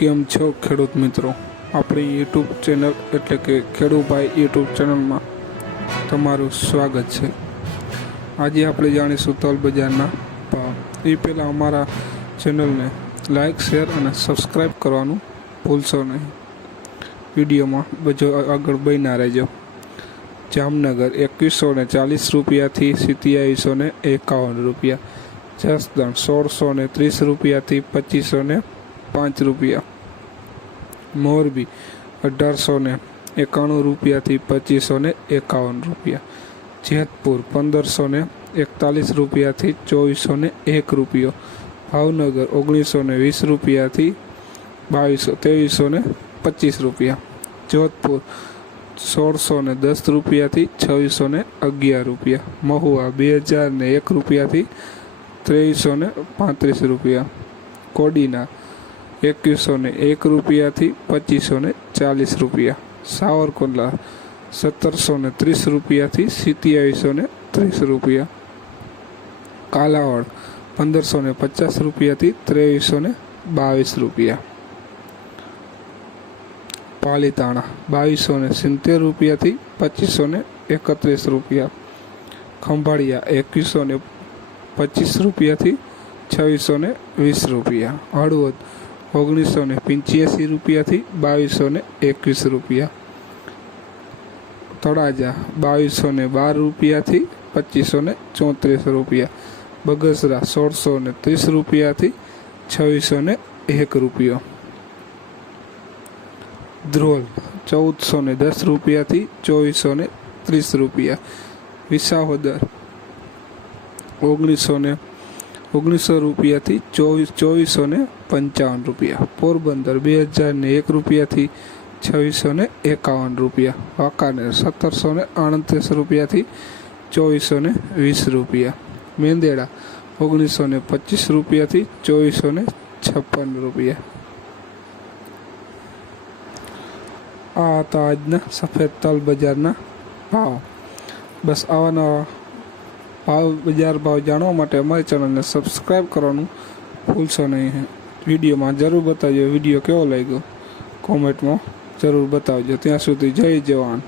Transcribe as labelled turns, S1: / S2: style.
S1: કેમ છો ખેડૂત મિત્રો? આપણી યુટ્યુબ ચેનલ એટલે કે ખેડૂભાઈ યુટ્યુબ ચેનલમાં તમારું સ્વાગત છે. આજે આપણે જાણીશું તલ બજારના ભાવ. એ પહેલાં અમારા ચેનલને લાઇક શેર અને સબસ્ક્રાઈબ કરવાનું ભૂલશો નહીં. વિડીયોમાં બધો આગળ બન્યા રહેજો. જામનગર એકવીસો ને ચાલીસ રૂપિયાથી સિત્યાવીસો ને એકાવન રૂપિયા. જસદણ સોળસો ને ત્રીસ રૂપિયાથી પચીસો ને પાંચ રૂપિયા. મોરબી અઢારસો ને એકાણું રૂપિયાથી પચીસો ને એકાવન રૂપિયા. જેતપુર પંદરસો ને એકતાલીસ રૂપિયાથી ચોવીસો ને એક રૂપિયો. ભાવનગર ઓગણીસો ને વીસ રૂપિયાથી બાવીસો, ત્રેવીસો ને પચીસ રૂપિયા. જોધપુર સોળસો ને દસ રૂપિયાથી છવ્વીસો ને અગિયાર રૂપિયા. મહુવા બે હજાર ને એક રૂપિયાથી ત્રેવીસો ને પાંત્રીસ રૂપિયા. કોડીના એકવીસો ને એક રૂપિયાથી પચીસો ને ચાલીસ રૂપિયા સાવરકુંડલા સત્તરસો ને ત્રીસ રૂપિયાથી સિત્યાવીસો ને ત્રીસ રૂપિયા કાલાવડ પંદરસો ને પચાસ રૂપિયાથી ત્રેવીસો ને બાવીસ રૂપિયા પાલીતાણા બાવીસો ને સિત્તેર રૂપિયાથી પચીસો ને એકત્રીસ રૂપિયા ખંભાળિયા એકવીસો ને પચીસ રૂપિયાથી છવ્વીસો ને વીસ રૂપિયા હળવદ ઓગણીસો ને પંચ્યાસી રૂપિયાથી બાવીસો ને એકવીસ રૂપિયા. તળાજા બાવીસો ને બાર રૂપિયાથી પચીસો ને ચોત્રીસ રૂપિયા. બગસરા સોળસો ને ત્રીસ રૂપિયાથી છવ્વીસો ને એક રૂપિયો. ધ્રોલ ચૌદસો ને દસ રૂપિયાથી ચોવીસો ને ત્રીસ રૂપિયા. વિસાવદર ઓગણીસો ને ઓગણીસો રૂપિયાથી ચોવીસ, ચોવીસો ને પંચાવન રૂપિયા. પોરબંદર બે હજાર ને એક રૂપિયાથી છવ્વીસો ને એકાવન રૂપિયા. વાંકાનેર સત્તરસો ને અડત્રીસ રૂપિયાથી ચોવીસો ને વીસ રૂપિયા. મેંદેડા ઓગણીસો ને પચીસ રૂપિયાથી ચોવીસો ને છપ્પન રૂપિયા. આ હતા આજના સફેદ તલ બજારના ભાવ. બસ આવા નવા ભાવ, બજાર ભાવ જાણવા માટે અમારી ચેનલને સબસ્ક્રાઈબ કરવાનું ભૂલશો નહીં. વિડીયોમાં જરૂર બતાવજો. વીડિયો કેવો લાગ્યો? કોમેન્ટમાં જરૂર બતાવજો. ત્યાં સુધી જય જવાન.